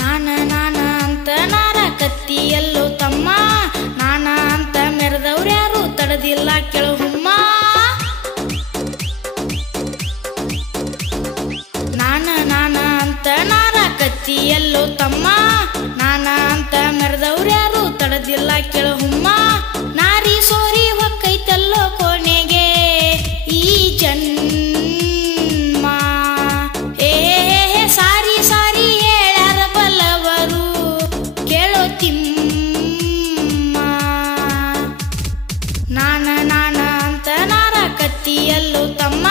ನಾನ ನಾನ ಅಂತ ನಾರಕತ್ತಿ ಎಲ್ಲೋ ತಮ್ಮ, ನಾನ ಅಂತ ಮೆರೆದವ್ರ್ಯಾರು ತಡದಿಲ್ಲ ಕೆಳ ಹುಮ್ಮ. ನಾನ ನಾನ ಅಂತ ನಾರಕತ್ತಿ ಎಲ್ಲೋ ತಮ್ಮ, ನಾನ ಅಂತ ಮೆರೆದವ್ರ್ಯಾರು ತಡದಿಲ್ಲ ಕೆಳ ಹುಮ್ಮ. ನಾರಿ ಸೋರಿ ಹೊಕ್ಕೈತಲ್ಲೋ ಕೋಣೆಗೆ ಈ ಜನ್ಮ. ಸಾರಿ ಸಾರಿ ಹೇಳ್ಯಾರ ಬಲ್ಲವರು ಕೇಳೋ ತಿಮ್ಮ. ನಾನ ನಾನ ಅಂತ ನಾರಕತ್ತಿ ಎಲ್ಲೋ ತಮ್ಮ,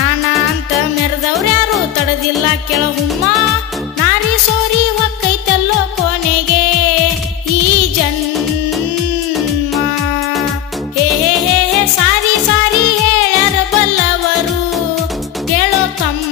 ನಾನ ಅಂತ ಮೆರೆದವ್ರ್ಯಾರು ತಡದಿಲ್ಲ ಕೆಳ ಹುಮ್ಮ. ನಾರಿ ಸೋರಿ ಹೊಕ್ಕೈತಲ್ಲೋ ಕೋಣೆಗೆ ಈ ಜನ್ಮ. ಸಾರಿ ಸಾರಿ ಹೇಳ್ಯಾರ ಬಲ್ಲವರು ಕೇಳೋ ತಮ್ಮ.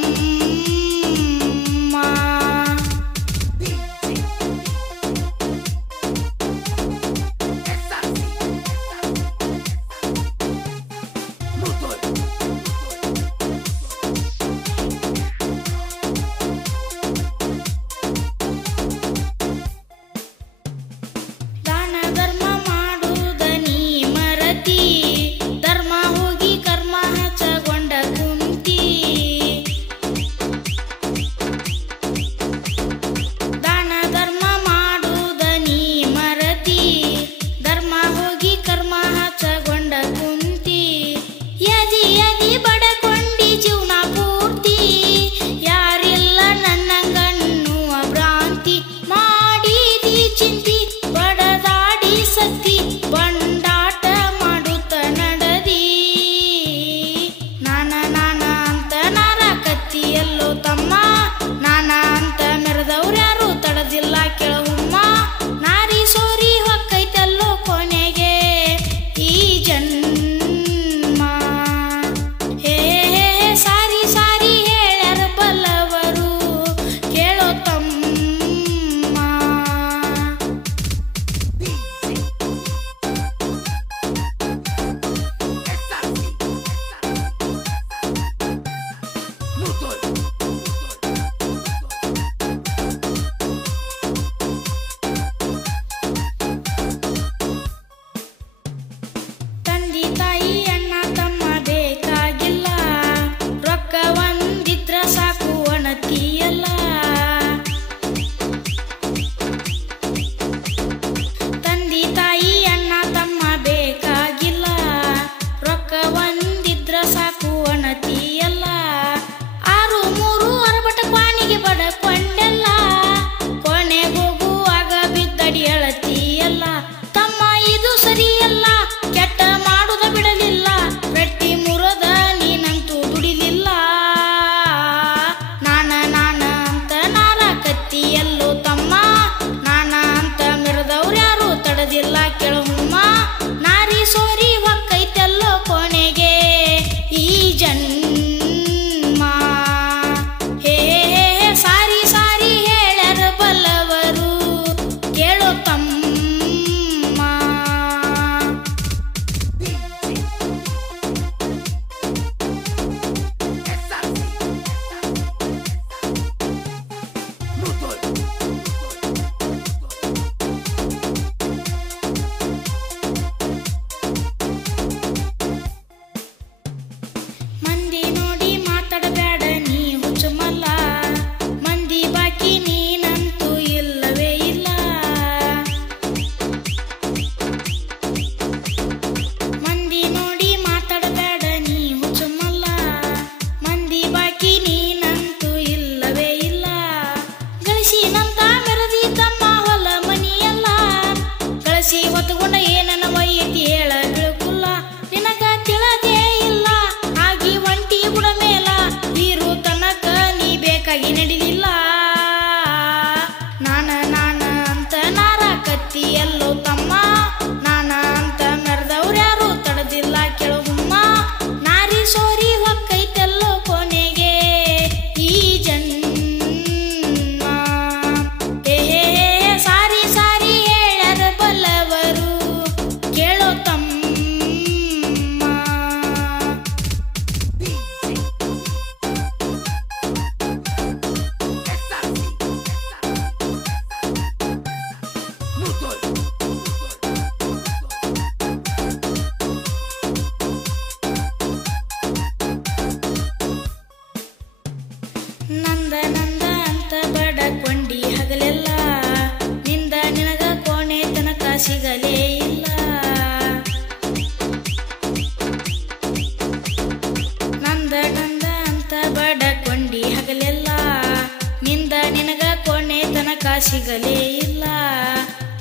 ಸಿಗಲೇ ಇಲ್ಲ.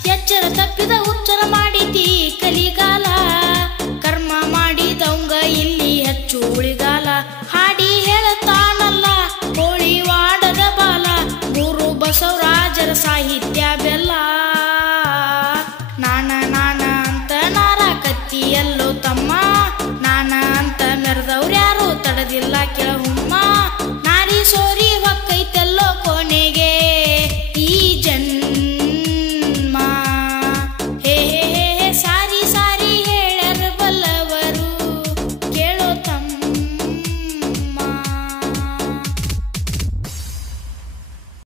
ಎಚ್ಚರ ತಪ್ಪಿದ ಉಚ್ಚರ ಮಾಡಿತಿ ಕಲಿಗಾಲ.